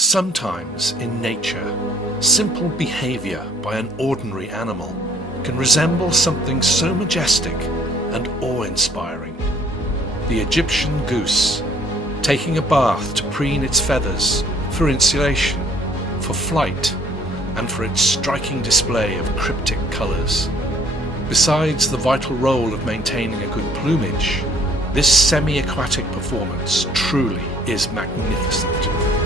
Sometimes in nature, simple behaviour by an ordinary animal can resemble something so majestic and awe-inspiring. The Egyptian goose, taking a bath to preen its feathers for insulation, for flight, and for its striking display of cryptic colours. Besides the vital role of maintaining a good plumage, this semi-aquatic performance truly is magnificent.